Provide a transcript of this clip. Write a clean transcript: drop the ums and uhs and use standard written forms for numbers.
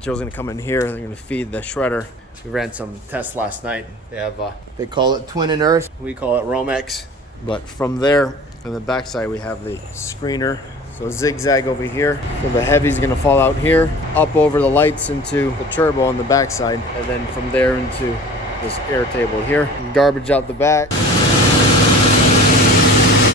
material's gonna come in here. They're gonna feed the shredder. We ran some tests last night. They have, they call it twin and earth. We call it ROMEX. But from there, on the backside, we have the screener. So zigzag over here. So the heavy's gonna fall out here, up over the lights into the turbo on the backside, and then from there into this air table here. Garbage out the back.